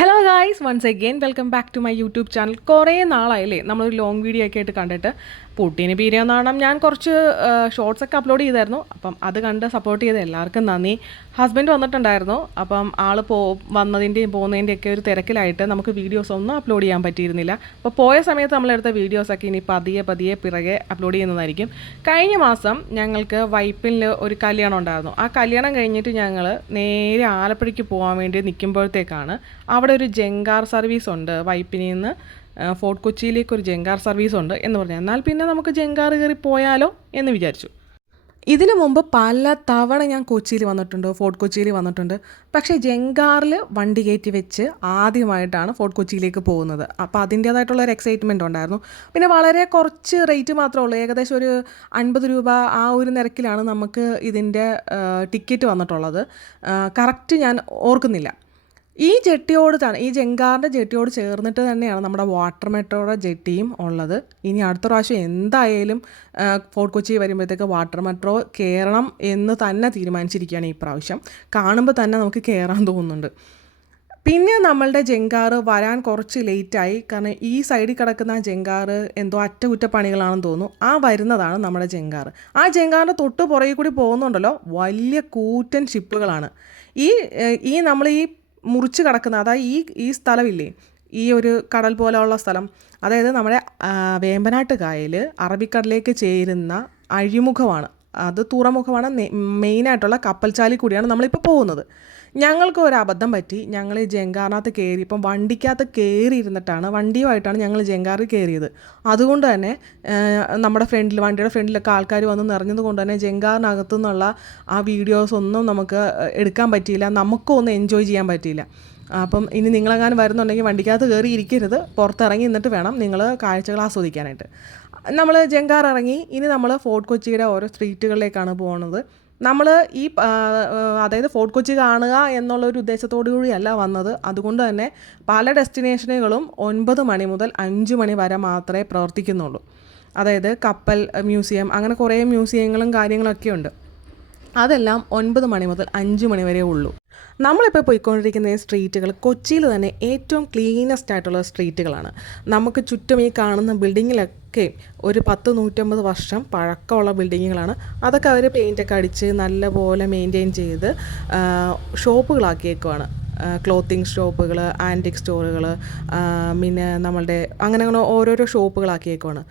Hello guys, once again welcome back to my YouTube channel. കുറേ നാളായില്ലേ നമ്മളൊരു long video ഒക്കെ ആയിട്ട് കണ്ടിട്ട്. പുട്ടീന് പീരിയെന്ന് കാണാം. ഞാൻ കുറച്ച് ഷോർട്സ് ഒക്കെ അപ്ലോഡ് ചെയ്തായിരുന്നു. അപ്പം അത് കണ്ട് സപ്പോർട്ട് ചെയ്ത എല്ലാവർക്കും നന്ദി. ഹസ്ബൻഡ് വന്നിട്ടുണ്ടായിരുന്നു. അപ്പം ആൾ വന്നതിൻ്റെയും പോകുന്നതിൻ്റെയും ഒക്കെ ഒരു തിരക്കിലായിട്ട് നമുക്ക് വീഡിയോസ് ഒന്നും അപ്ലോഡ് ചെയ്യാൻ പറ്റിയിരുന്നില്ല. അപ്പോൾ പോയ സമയത്ത് നമ്മളെടുത്ത വീഡിയോസൊക്കെ ഇനി പതിയെ പിറകെ അപ്ലോഡ് ചെയ്യുന്നതായിരിക്കും. കഴിഞ്ഞ മാസം ഞങ്ങൾക്ക് വൈപ്പിൽ ഒരു കല്യാണം ഉണ്ടായിരുന്നു. ആ കല്യാണം കഴിഞ്ഞിട്ട് ഞങ്ങൾ നേരെ ആലപ്പുഴയ്ക്ക് പോകാൻ വേണ്ടി നിൽക്കുമ്പോഴത്തേക്കാണ് അവിടെ ഒരു ജങ്കാർ സർവീസ് ഉണ്ട്. വൈപ്പിനിൽ നിന്ന് ഫോർട്ട് കൊച്ചിയിലേക്ക് ഒരു ജങ്കാർ സർവീസ് ഉണ്ട് എന്ന് പറഞ്ഞു. എന്നാൽ പിന്നെ നമുക്ക് ജങ്കാർ കയറി പോയാലോ എന്ന് വിചാരിച്ചു. ഇതിനു മുമ്പ് പല തവണ ഞാൻ കൊച്ചിയിൽ വന്നിട്ടുണ്ട്, ഫോർട്ട് കൊച്ചിയിൽ വന്നിട്ടുണ്ട്. പക്ഷേ ജങ്കാറിൽ വണ്ടി കയറ്റി വെച്ച് ആദ്യമായിട്ടാണ് ഫോർട്ട് കൊച്ചിയിലേക്ക് പോകുന്നത്. അപ്പോൾ അതിൻ്റേതായിട്ടുള്ള ഒരു എക്സൈറ്റ്മെൻറ്റ് ഉണ്ടായിരുന്നു. പിന്നെ വളരെ കുറച്ച് റേറ്റ് മാത്രമേ ഉള്ളൂ, ഏകദേശം ഒരു 50 രൂപ ആ ഒരു നിരക്കിലാണ് നമുക്ക് ഇതിൻ്റെ ടിക്കറ്റ് വന്നിട്ടുള്ളത്. കറക്റ്റ് ഞാൻ ഓർക്കുന്നില്ല. ഈ ജങ്കാറിൻ്റെ ജെട്ടിയോട് ചേർന്നിട്ട് തന്നെയാണ് നമ്മുടെ വാട്ടർ മെട്രോയുടെ ജെട്ടിയും ഉള്ളത്. ഇനി അടുത്ത പ്രാവശ്യം എന്തായാലും ഫോർട്ട് കൊച്ചി വരുമ്പോഴത്തേക്ക് വാട്ടർ മെട്രോ കയറണം എന്ന് തന്നെ തീരുമാനിച്ചിരിക്കുകയാണ് ഈ പ്രാവശ്യം. കാണുമ്പോൾ തന്നെ നമുക്ക് കയറാൻ തോന്നുന്നുണ്ട്. പിന്നെ നമ്മളുടെ ജങ്കാറ് വരാൻ കുറച്ച് ലേറ്റായി. കാരണം ഈ സൈഡിൽ കിടക്കുന്ന ജങ്കാറ് എന്തോ അറ്റകുറ്റപ്പണികളാണെന്ന് തോന്നുന്നു. ആ വരുന്നതാണ് നമ്മുടെ ജങ്കാറ്. ആ ജങ്കാറിൻ്റെ തൊട്ട് പുറകെ കൂടി പോകുന്നുണ്ടല്ലോ, വലിയ കൂറ്റൻ ഷിപ്പുകളാണ്. ഈ നമ്മൾ ഈ മുറിച്ച് കിടക്കുന്ന, അതായത് ഈ സ്ഥലമില്ലേ, ഈ ഒരു കടൽ പോലെയുള്ള സ്ഥലം, അതായത് നമ്മുടെ വേമ്പനാട്ട് കായൽ അറബിക്കടലിലേക്ക് ചേരുന്ന അഴിമുഖമാണ്. അത് തുറമുഖമാണ്. മെയിനായിട്ടുള്ള കപ്പൽച്ചാലി കൂടിയാണ് നമ്മളിപ്പോൾ പോകുന്നത്. ഞങ്ങൾക്ക് ഒരു അബദ്ധം പറ്റി. ഞങ്ങൾ ഈ ജങ്കാറിനകത്ത് കയറി, ഇപ്പം വണ്ടിക്കകത്ത് കയറിയിരുന്നിട്ടാണ്, വണ്ടിയുമായിട്ടാണ് ഞങ്ങൾ ജങ്കാറിൽ കയറിയത്. അതുകൊണ്ട് തന്നെ നമ്മുടെ വണ്ടിയുടെ ഫ്രണ്ടിലൊക്കെ ആൾക്കാർ വന്ന് നിറഞ്ഞത് കൊണ്ട് തന്നെ ജങ്കാറിനകത്തു നിന്നുള്ള ആ വീഡിയോസ് ഒന്നും നമുക്ക് എടുക്കാൻ പറ്റിയില്ല, നമുക്കും ഒന്നും എൻജോയ് ചെയ്യാൻ പറ്റിയില്ല. അപ്പം ഇനി നിങ്ങളെങ്ങാനും വരുന്നുണ്ടെങ്കിൽ വണ്ടിക്കകത്ത് കയറി ഇരിക്കരുത്, പുറത്തിറങ്ങി നിന്നിട്ട് വേണം നിങ്ങൾ കാഴ്ചകൾ ആസ്വദിക്കാനായിട്ട്. നമ്മൾ ജങ്കാർ ഇറങ്ങി. ഇനി നമ്മൾ ഫോർട്ട് കൊച്ചിയുടെ ഓരോ സ്ട്രീറ്റുകളിലേക്കാണ് പോകുന്നത്. നമ്മൾ അതായത് ഫോർട്ട് കൊച്ചി കാണുക എന്നുള്ളൊരു ഉദ്ദേശത്തോടു കൂടിയല്ല വന്നത്. അതുകൊണ്ട് തന്നെ പല ഡെസ്റ്റിനേഷനുകളും 9 മണി മുതൽ 5 മണി വരെ മാത്രമേ പ്രവർത്തിക്കുന്നുള്ളൂ. അതായത് കപ്പൽ മ്യൂസിയം, അങ്ങനെ കുറേ മ്യൂസിയങ്ങളും കാര്യങ്ങളൊക്കെ ഉണ്ട്. അതെല്ലാം 9 മണി മുതൽ 5 മണി വരെ ഉള്ളൂ. നമ്മളിപ്പോൾ പോയിക്കൊണ്ടിരിക്കുന്ന ഈ സ്ട്രീറ്റുകൾ കൊച്ചിയിൽ തന്നെ ഏറ്റവും ക്ലീനസ്റ്റ് ആയിട്ടുള്ള സ്ട്രീറ്റുകളാണ്. നമുക്ക് ചുറ്റും ഈ കാണുന്ന ബിൽഡിങ്ങിലൊക്കെ ഒരു 150 വർഷം പഴക്കമുള്ള ബിൽഡിങ്ങുകളാണ്. അതൊക്കെ അവർ പെയിൻ്റൊക്കെ അടിച്ച് നല്ലപോലെ മെയിൻറ്റെയിൻ ചെയ്ത് ഷോപ്പുകളാക്കിയേക്കുവാണ്. ക്ലോത്തിങ് ഷോപ്പുകൾ, ആൻറ്റിക് സ്റ്റോറുകൾ, പിന്നെ നമ്മളുടെ അങ്ങനെ ഓരോരോ ഷോപ്പുകളാക്കിയേക്കുവാണ്.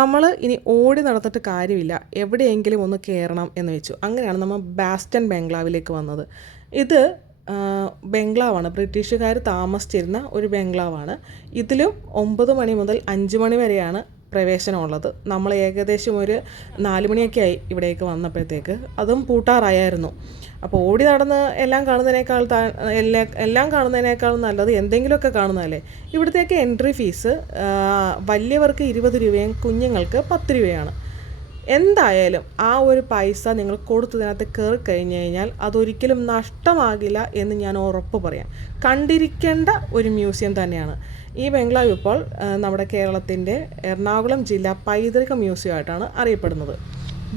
നമ്മൾ ഇനി ഓടി നടന്നിട്ട് കാര്യമില്ല, എവിടെയെങ്കിലും ഒന്ന് കയറണം എന്ന് വെച്ചു. അങ്ങനെയാണ് നമ്മൾ ബാസ്റ്റൺ ബംഗ്ലാവിലേക്ക് വന്നത്. ഇത് ബംഗ്ലാവാണ്, ബ്രിട്ടീഷുകാർ താമസിച്ചിരുന്ന ഒരു ബംഗ്ലാവാണ്. ഇതിലും 9 മണി മുതൽ 5 മണി വരെയാണ് പ്രവേശനമുള്ളത്. നമ്മൾ ഏകദേശം ഒരു 4 മണിയൊക്കെ ആയി ഇവിടേക്ക് വന്നപ്പോഴത്തേക്ക്. അതും പൂട്ടാറായിരുന്നു. അപ്പോൾ ഓടി നടന്ന് എല്ലാം കാണുന്നതിനേക്കാൾ നല്ലത് എന്തെങ്കിലുമൊക്കെ കാണുന്നതല്ലേ. ഇവിടത്തേക്ക് എൻട്രി ഫീസ് വലിയവർക്ക് 20 രൂപയും കുഞ്ഞുങ്ങൾക്ക് 10 രൂപയാണ്. എന്തായാലും ആ ഒരു പൈസ നിങ്ങൾ കൊടുത്തതിനകത്ത് കയറി കഴിഞ്ഞ് കഴിഞ്ഞാൽ അതൊരിക്കലും നഷ്ടമാകില്ല എന്ന് ഞാൻ ഉറപ്പ് പറയാം. കണ്ടിരിക്കേണ്ട ഒരു മ്യൂസിയം തന്നെയാണ് ഈ ബംഗ്ലാവ്. ഇപ്പോൾ നമ്മുടെ കേരളത്തിൻ്റെ എറണാകുളം ജില്ലാ പൈതൃക മ്യൂസിയമായിട്ടാണ് അറിയപ്പെടുന്നത്.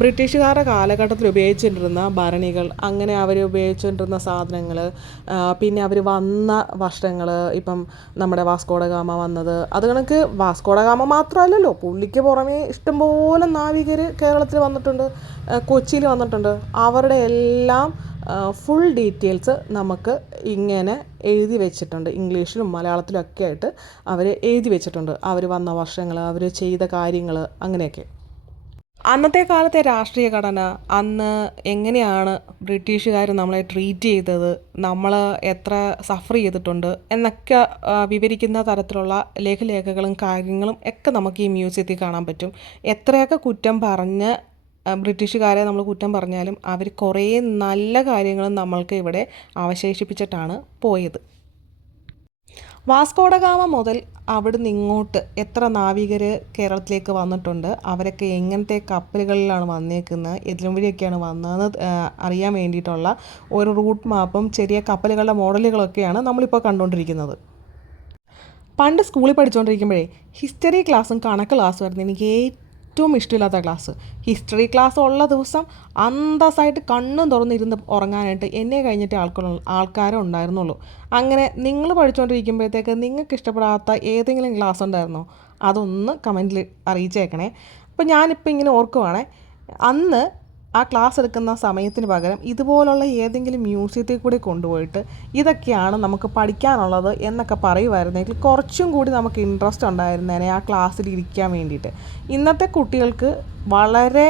ബ്രിട്ടീഷുകാരുടെ കാലഘട്ടത്തിൽ ഉപയോഗിച്ചുകൊണ്ടിരുന്ന ഭരണികൾ, അങ്ങനെ അവർ ഉപയോഗിച്ചുകൊണ്ടിരുന്ന സാധനങ്ങൾ, പിന്നെ അവർ വന്ന വർഷങ്ങൾ, ഇപ്പം നമ്മുടെ വാസ്കോഡഗാമ വന്നത്, അത് കണക്ക് വാസ്കോഡഗാമ മാത്രമല്ലല്ലോ, പുള്ളിക്ക് പുറമേ ഇഷ്ടംപോലെ നാവികർ കേരളത്തിൽ വന്നിട്ടുണ്ട്, കൊച്ചിയിൽ വന്നിട്ടുണ്ട്. അവരുടെ എല്ലാം ഫുൾ ഡീറ്റെയിൽസ് നമുക്ക് ഇങ്ങനെ എഴുതി വെച്ചിട്ടുണ്ട്. ഇംഗ്ലീഷിലും മലയാളത്തിലും ഒക്കെ ആയിട്ട് അവർ എഴുതി വെച്ചിട്ടുണ്ട്. അവർ വന്ന വർഷങ്ങൾ, അവർ ചെയ്ത കാര്യങ്ങൾ, അങ്ങനെയൊക്കെ. അന്നത്തെ കാലത്തെ രാഷ്ട്രീയ ഘടന, അന്ന് എങ്ങനെയാണ് ബ്രിട്ടീഷുകാർ നമ്മളെ ട്രീറ്റ് ചെയ്തത്, നമ്മൾ എത്ര സഫർ ചെയ്തിട്ടുണ്ട് എന്നൊക്കെ വിവരിക്കുന്ന തരത്തിലുള്ള ലഘുലേഖകളും കാര്യങ്ങളും ഒക്കെ നമുക്ക് ഈ മ്യൂസിയത്തിൽ കാണാൻ പറ്റും. എത്രയൊക്കെ കുറ്റം പറഞ്ഞ് ബ്രിട്ടീഷുകാരെ നമ്മൾ കുറ്റം പറഞ്ഞാലും അവർ കുറേ നല്ല കാര്യങ്ങളും നമ്മൾക്ക് ഇവിടെ അവശേഷിപ്പിച്ചിട്ടാണ് പോയത്. വാസ്കോഡഗാമ മുതൽ അവിടുന്ന് ഇങ്ങോട്ട് എത്ര നാവികർ കേരളത്തിലേക്ക് വന്നിട്ടുണ്ട്, അവരൊക്കെ എങ്ങനത്തെ കപ്പലുകളിലാണ് വന്നേക്കുന്നത്, എതിലും വഴിയൊക്കെയാണ് വന്നതെന്ന് അറിയാൻ വേണ്ടിയിട്ടുള്ള ഒരു റൂട്ട് മാപ്പും ചെറിയ കപ്പലുകളുടെ മോഡലുകളൊക്കെയാണ് നമ്മളിപ്പോൾ കണ്ടുകൊണ്ടിരിക്കുന്നത്. പണ്ട് സ്കൂളിൽ പഠിച്ചുകൊണ്ടിരിക്കുമ്പോഴേ ഹിസ്റ്ററി ക്ലാസ്സും കണക്ക് ക്ലാസ്സും ആയിരുന്നു എനിക്ക് ഏറ്റവും ഇഷ്ടമില്ലാത്ത ക്ലാസ്. ഹിസ്റ്ററി ക്ലാസ് ഉള്ള ദിവസം അന്തസ്സായിട്ട് കണ്ണും തുറന്നിരുന്ന് ഉറങ്ങാനായിട്ട് എന്നെ കഴിഞ്ഞിട്ട് ആൾക്കാരെ ഉണ്ടായിരുന്നുള്ളൂ. അങ്ങനെ നിങ്ങൾ പഠിച്ചുകൊണ്ടിരിക്കുമ്പോഴത്തേക്ക് നിങ്ങൾക്ക് ഇഷ്ടപ്പെടാത്ത ഏതെങ്കിലും ക്ലാസ് ഉണ്ടായിരുന്നോ? അതൊന്ന് കമൻറ്റിൽ അറിയിച്ചേക്കണേ. അപ്പോൾ ഞാനിപ്പോൾ ഇങ്ങനെ ഓർക്കുവാണേ, അന്ന് ആ ക്ലാസ് എടുക്കുന്ന സമയത്തിന് പകരം ഇതുപോലുള്ള ഏതെങ്കിലും മ്യൂസിയത്തിൽ കൂടി കൊണ്ടുപോയിട്ട് ഇതൊക്കെയാണ് നമുക്ക് പഠിക്കാനുള്ളത് എന്നൊക്കെ പറയുമായിരുന്നെങ്കിൽ കുറച്ചും കൂടി നമുക്ക് ഇൻട്രസ്റ്റ് ഉണ്ടായിരുന്നേനെ ആ ക്ലാസ്സിൽ ഇരിക്കാൻ വേണ്ടിയിട്ട്. ഇന്നത്തെ കുട്ടികൾക്ക് വളരെ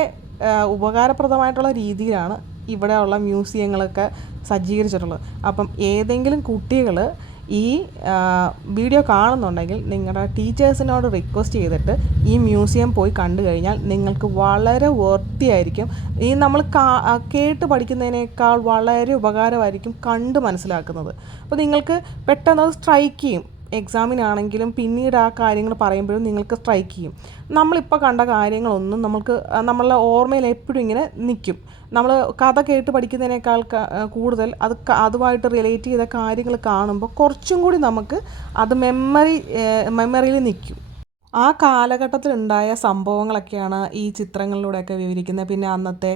ഉപകാരപ്രദമായിട്ടുള്ള രീതിയിലാണ് ഇവിടെയുള്ള മ്യൂസിയങ്ങളൊക്കെ സജ്ജീകരിച്ചിട്ടുള്ളത്. അപ്പം ഏതെങ്കിലും കുട്ടികൾ ഈ വീഡിയോ കാണുന്നുണ്ടെങ്കിൽ നിങ്ങളുടെ ടീച്ചേഴ്സിനോട് റിക്വസ്റ്റ് ചെയ്തിട്ട് ഈ മ്യൂസിയം പോയി കണ്ടു കഴിഞ്ഞാൽ നിങ്ങൾക്ക് വളരെ വൃത്തിയായിരിക്കും. ഈ നമ്മൾ കേട്ട് പഠിക്കുന്നതിനേക്കാൾ വളരെ ഉപകാരമായിരിക്കും കണ്ട് മനസ്സിലാക്കുന്നത്. അപ്പോൾ നിങ്ങൾക്ക് പെട്ടെന്ന് അത് സ്ട്രൈക്ക് ചെയ്യും. എക്സാമിനാണെങ്കിലും പിന്നീട് ആ കാര്യങ്ങൾ പറയുമ്പോഴും നിങ്ങൾക്ക് സ്ട്രൈക്ക് ചെയ്യും. നമ്മളിപ്പോൾ കണ്ട കാര്യങ്ങളൊന്നും നമ്മളുടെ ഓർമ്മയിൽ എപ്പോഴും ഇങ്ങനെ നിൽക്കും. നമ്മൾ കഥ കേട്ട് പഠിക്കുന്നതിനേക്കാൾ കൂടുതൽ അതുമായിട്ട് റിലേറ്റ് ചെയ്ത കാര്യങ്ങൾ കാണുമ്പോൾ കുറച്ചും കൂടി നമുക്ക് അത് മെമ്മറിയിൽ നിൽക്കും. ആ കാലഘട്ടത്തിലുണ്ടായ സംഭവങ്ങളൊക്കെയാണ് ഈ ചിത്രങ്ങളിലൂടെയൊക്കെ വിവരിക്കുന്നത്. പിന്നെ അന്നത്തെ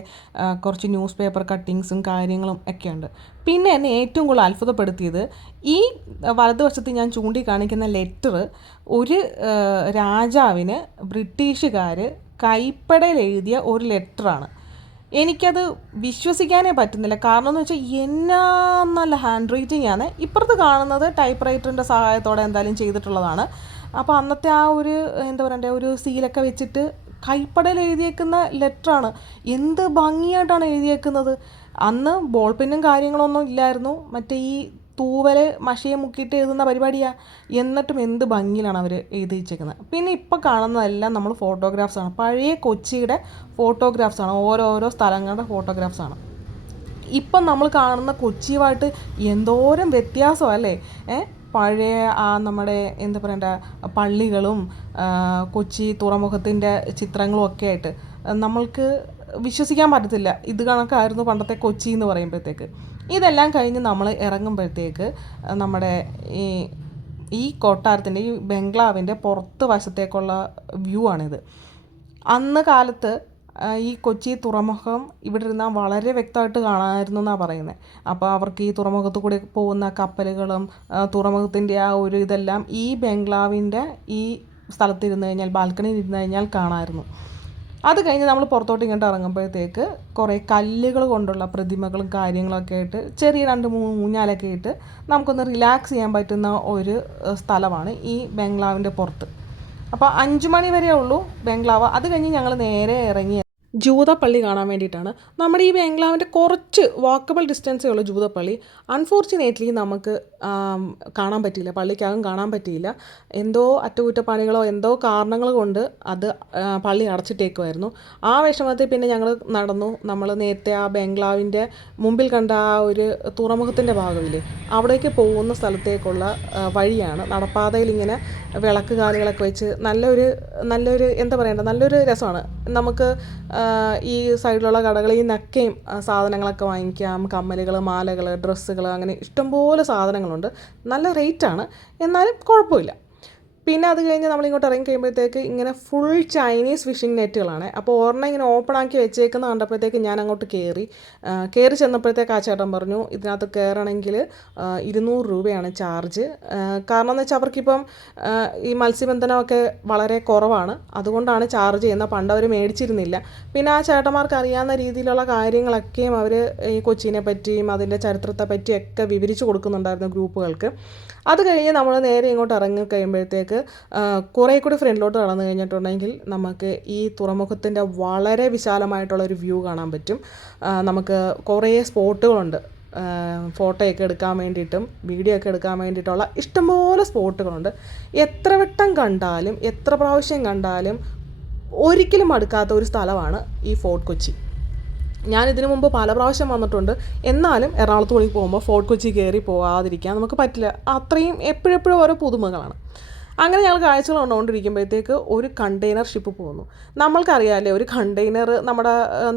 കുറച്ച് ന്യൂസ് പേപ്പർ കട്ടിങ്സും കാര്യങ്ങളും ഒക്കെയുണ്ട്. പിന്നെ എന്നെ ഏറ്റവും കൂടുതൽ അത്ഭുതപ്പെടുത്തിയത് ഈ വലതുവശത്ത് ഞാൻ ചൂണ്ടിക്കാണിക്കുന്ന ലെറ്റർ ഒരു രാജാവിന് ബ്രിട്ടീഷുകാർ കൈപ്പടയിൽ എഴുതിയ ഒരു ലെറ്ററാണ്. എനിക്കത് വിശ്വസിക്കാനേ പറ്റുന്നില്ല. കാരണം എന്ന് വെച്ചാൽ എന്നാ നല്ല ഹാൻഡ് റൈറ്റിംഗ് ആണ്. ഇപ്പുറത്ത് കാണുന്നത് ടൈപ്പ് റൈറ്ററിൻ്റെ സഹായത്തോടെ എന്തായാലും ചെയ്തിട്ടുള്ളതാണ്. അപ്പോൾ അന്നത്തെ ആ ഒരു എന്താ പറയണ്ടേ, ഒരു സീലൊക്കെ വെച്ചിട്ട് കൈപ്പടയിൽ എഴുതിയേക്കുന്ന ലെറ്ററാണ്. എന്ത് ഭംഗിയായിട്ടാണ് എഴുതിയേക്കുന്നത്. അന്ന് ബോൾ പെന്നും കാര്യങ്ങളൊന്നും ഇല്ലായിരുന്നു. മറ്റേ ഈ തൂവൽ മഷിയെ മുക്കിയിട്ട് എഴുതുന്ന പരിപാടിയാണ്. എന്നിട്ടും എന്ത് ഭംഗിയിലാണ് അവർ എഴുതി വെച്ചേക്കുന്നത്. പിന്നെ ഇപ്പോൾ കാണുന്നതെല്ലാം നമ്മൾ ഫോട്ടോഗ്രാഫ്സാണ്. പഴയ കൊച്ചിയുടെ ഫോട്ടോഗ്രാഫ്സാണ്. ഓരോരോ സ്ഥലങ്ങളുടെ ഫോട്ടോഗ്രാഫ്സാണ്. ഇപ്പം നമ്മൾ കാണുന്ന കൊച്ചിയുമായിട്ട് എന്തോരം വ്യത്യാസമല്ലേ. പഴയ നമ്മുടെ എന്താ പറയണ്ട പള്ളികളും കൊച്ചി തുറമുഖത്തിൻ്റെ ചിത്രങ്ങളും ഒക്കെ ആയിട്ട് നമ്മൾക്ക് വിശ്വസിക്കാൻ പറ്റത്തില്ല. ഇത് കണക്കായിരുന്നു പണ്ടത്തെ കൊച്ചി എന്ന് പറയുമ്പോഴത്തേക്ക്. ഇതെല്ലാം കഴിഞ്ഞ് നമ്മൾ ഇറങ്ങുമ്പോഴത്തേക്ക് നമ്മുടെ ഈ കൊട്ടാരത്തിൻ്റെ ഈ ബംഗ്ലാവിൻ്റെ പുറത്ത് വശത്തേക്കുള്ള വ്യൂ ആണിത്. അന്ന് കാലത്ത് ഈ കൊച്ചി തുറമുഖം ഇവിടെ ഇരുന്നാൽ വളരെ വ്യക്തമായിട്ട് കാണാമായിരുന്നു എന്നാണ് പറയുന്നത്. അപ്പോൾ അവർക്ക് ഈ തുറമുഖത്ത് കൂടി പോകുന്ന കപ്പലുകളും തുറമുഖത്തിൻ്റെ ആ ഒരു ഇതെല്ലാം ഈ ബംഗ്ലാവിൻ്റെ ഈ സ്ഥലത്തിരുന്ന് കഴിഞ്ഞാൽ ബാൽക്കണിയിൽ ഇരുന്ന് കഴിഞ്ഞാൽ കാണാമായിരുന്നു. അത് കഴിഞ്ഞ് നമ്മൾ പുറത്തോട്ട് ഇങ്ങോട്ട് ഇറങ്ങുമ്പോഴത്തേക്ക് കുറേ കല്ലുകൾ കൊണ്ടുള്ള പ്രതിമകളും കാര്യങ്ങളൊക്കെ ആയിട്ട് ചെറിയ 2-3 ഊഞ്ഞാലൊക്കെ ഇട്ട് നമുക്കൊന്ന് റിലാക്സ് ചെയ്യാൻ പറ്റുന്ന ഒരു സ്ഥലമാണ് ഈ ബംഗ്ലാവിൻ്റെ പുറത്ത്. അപ്പോൾ 5 മണി വരെ ഉള്ളൂ ബംഗ്ലാവ്. അത് കഴിഞ്ഞ് ഞങ്ങൾ നേരെ ഇറങ്ങി ജൂതപ്പള്ളി കാണാൻ വേണ്ടിയിട്ടാണ്. നമ്മുടെ ഈ ബംഗ്ലാവിൻ്റെ കുറച്ച് വാക്കബിൾ ഡിസ്റ്റൻസേ ഉള്ളൂ ജൂതപ്പള്ളി. അൺഫോർച്ചുനേറ്റ്ലി നമുക്ക് കാണാൻ പറ്റിയില്ല, പള്ളിക്കകം കാണാൻ പറ്റിയില്ല. എന്തോ അറ്റകുറ്റപ്പണികളോ എന്തോ കാരണങ്ങൾ കൊണ്ട് അത് പള്ളി അടച്ചിട്ടേക്കുമായിരുന്നു. ആ വിഷമത്തിൽ പിന്നെ ഞങ്ങൾ നടന്നു. നമ്മൾ നേരത്തെ ആ ബംഗ്ലാവിൻ്റെ മുമ്പിൽ കണ്ട ആ ഒരു തുറമുഖത്തിൻ്റെ ഭാഗമില്ലേ, അവിടേക്ക് പോകുന്ന സ്ഥലത്തേക്കുള്ള വഴിയാണ്. നടപ്പാതയിൽ ഇങ്ങനെ വിളക്ക് കാലുകളൊക്കെ വെച്ച് നല്ലൊരു എന്താ പറയണ്ട, നല്ലൊരു രസമാണ്. നമുക്ക് ഈ സൈഡിലുള്ള കടകളിൽ നിന്നൊക്കെയും സാധനങ്ങളൊക്കെ വാങ്ങിക്കാം. കമ്മലുകൾ, മാലകൾ, ഡ്രസ്സുകൾ, അങ്ങനെ ഇഷ്ടംപോലെ സാധനങ്ങളുണ്ട്. നല്ല റേറ്റാണ്, എന്നാലും കുഴപ്പമില്ല. പിന്നെ അത് കഴിഞ്ഞ് നമ്മളിങ്ങോട്ട് ഇറങ്ങി കഴിയുമ്പോഴത്തേക്ക് ഇങ്ങനെ ഫുൾ ചൈനീസ് ഫിഷിംഗ് നെറ്റുകളാണ്. അപ്പോൾ ഒരെണ്ണം ഇങ്ങനെ ഓപ്പൺ ആക്കി വെച്ചേക്കുന്ന കണ്ടപ്പോഴത്തേക്ക് ഞാൻ അങ്ങോട്ട് കയറി ചെന്നപ്പോഴത്തേക്ക് ആ ചേട്ടൻ പറഞ്ഞു ഇതിനകത്ത് കയറണമെങ്കിൽ 200 രൂപയാണ് ചാർജ്. കാരണം എന്ന് വെച്ചാൽ അവർക്കിപ്പം ഈ മത്സ്യബന്ധനമൊക്കെ വളരെ കുറവാണ്, അതുകൊണ്ടാണ് ചാർജ് ചെയ്യുന്നത്. പണ്ട് അവർ മേടിച്ചിരുന്നില്ല. പിന്നെ ആ ചേട്ടന്മാർക്ക് അറിയാവുന്ന രീതിയിലുള്ള കാര്യങ്ങളൊക്കെയും അവർ ഈ കൊച്ചിനെ പറ്റിയും അതിൻ്റെ ചരിത്രത്തെ പറ്റിയൊക്കെ വിവരിച്ചു കൊടുക്കുന്നുണ്ടായിരുന്നു ഗ്രൂപ്പുകൾക്ക്. അത് കഴിഞ്ഞ് നമ്മൾ നേരെ ഇങ്ങോട്ട് ഇറങ്ങി കഴിയുമ്പോഴത്തേക്ക് കുറേ കൂടി ഫ്രണ്ടിലോട്ട് കടന്നു കഴിഞ്ഞിട്ടുണ്ടെങ്കിൽ നമുക്ക് ഈ തുറമുഖത്തിൻ്റെ വളരെ വിശാലമായിട്ടുള്ളൊരു വ്യൂ കാണാൻ പറ്റും. നമുക്ക് കുറേ സ്പോട്ടുകളുണ്ട്. ഫോട്ടോയൊക്കെ എടുക്കാൻ വേണ്ടിയിട്ടും വീഡിയോ ഒക്കെ എടുക്കാൻ വേണ്ടിയിട്ടുള്ള ഇഷ്ടംപോലെ സ്പോട്ടുകളുണ്ട്. എത്ര വട്ടം കണ്ടാലും എത്ര പ്രാവശ്യം കണ്ടാലും ഒരിക്കലും മടുക്കാത്ത ഒരു സ്ഥലമാണ് ഈ ഫോർട്ട് കൊച്ചി. ഞാനിതിനു മുമ്പ് പല പ്രാവശ്യം വന്നിട്ടുണ്ട്. എന്നാലും എറണാകുളത്ത് കൂടി പോകുമ്പോൾ ഫോർട്ട് കൊച്ചി കയറി പോകാതിരിക്കാൻ നമുക്ക് പറ്റില്ല. അത്രയും എപ്പോഴെപ്പോഴും ഓരോ പുതുമകളാണ്. അങ്ങനെ ഞങ്ങൾ കാഴ്ചകൾ കണ്ടുകൊണ്ടിരിക്കുമ്പോഴത്തേക്ക് ഒരു കണ്ടെയ്നർ ഷിപ്പ് പോകുന്നു. നമ്മൾക്കറിയാമല്ലേ, ഒരു കണ്ടെയ്നർ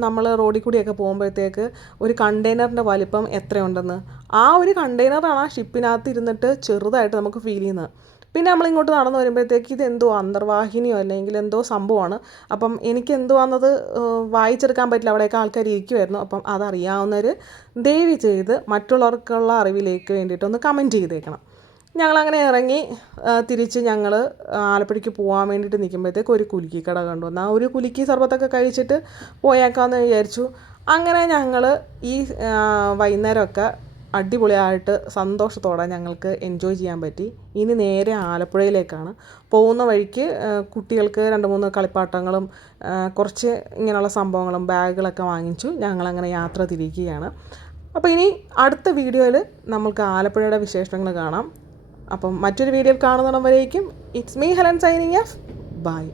നമ്മൾ റോഡിൽ കൂടിയൊക്കെ പോകുമ്പോഴത്തേക്ക് ഒരു കണ്ടെയ്നറിൻ്റെ വലിപ്പം എത്രയുണ്ടെന്ന്. ആ ഒരു കണ്ടെയ്നറാണ് ആ ഷിപ്പിനകത്ത് ഇരുന്നിട്ട് ചെറുതായിട്ട് നമുക്ക് ഫീൽ ചെയ്യുന്നത്. പിന്നെ നമ്മളിങ്ങോട്ട് നടന്നു വരുമ്പോഴത്തേക്ക് ഇതെന്തോ അന്തർവാഹിനിയോ അല്ലെങ്കിൽ എന്തോ സംഭവമാണ്. അപ്പം എനിക്ക് എന്തുവാണെന്നത് വായിച്ചെടുക്കാൻ പറ്റില്ല, അവിടെയൊക്കെ ആൾക്കാർ ഇരിക്കുമായിരുന്നു. അപ്പം അതറിയാവുന്നവർ ദയവ് ചെയ്ത് മറ്റുള്ളവർക്കുള്ള അറിവിലേക്ക് വേണ്ടിയിട്ടൊന്ന് കമൻറ്റ് ചെയ്തേക്കണം. ഞങ്ങളങ്ങനെ ഇറങ്ങി തിരിച്ച് ഞങ്ങൾ ആലപ്പുഴയ്ക്ക് പോകാൻ വേണ്ടിയിട്ട് നിൽക്കുമ്പോഴത്തേക്ക് ഒരു കുലുക്കിക്കട കണ്ടു. എന്നാൽ ഒരു കുലുക്കി സർബത്തൊക്കെ കഴിച്ചിട്ട് പോയേക്കാമെന്ന് വിചാരിച്ചു. അങ്ങനെ ഞങ്ങൾ ഈ വൈകുന്നേരമൊക്കെ അടിപൊളിയായിട്ട് സന്തോഷത്തോടെ ഞങ്ങൾക്ക് എൻജോയ് ചെയ്യാൻ പറ്റി. ഇനി നേരെ ആലപ്പുഴയിലേക്കാണ് പോകുന്ന വഴിക്ക്. കുട്ടികൾക്ക് 2-3 കളിപ്പാട്ടങ്ങളും കുറച്ച് ഇങ്ങനെയുള്ള സംഭവങ്ങളും ബാഗുകളൊക്കെ വാങ്ങിച്ചു ഞങ്ങളങ്ങനെ യാത്ര തിരിക്കുകയാണ്. അപ്പോൾ ഇനി അടുത്ത വീഡിയോയിൽ നമുക്ക് ആലപ്പുഴയുടെ വിശേഷങ്ങൾ കാണാം. അപ്പം മറ്റൊരു വീഡിയോയിൽ കാണുന്നിടം വരേക്കും it's me Helen signing off. By.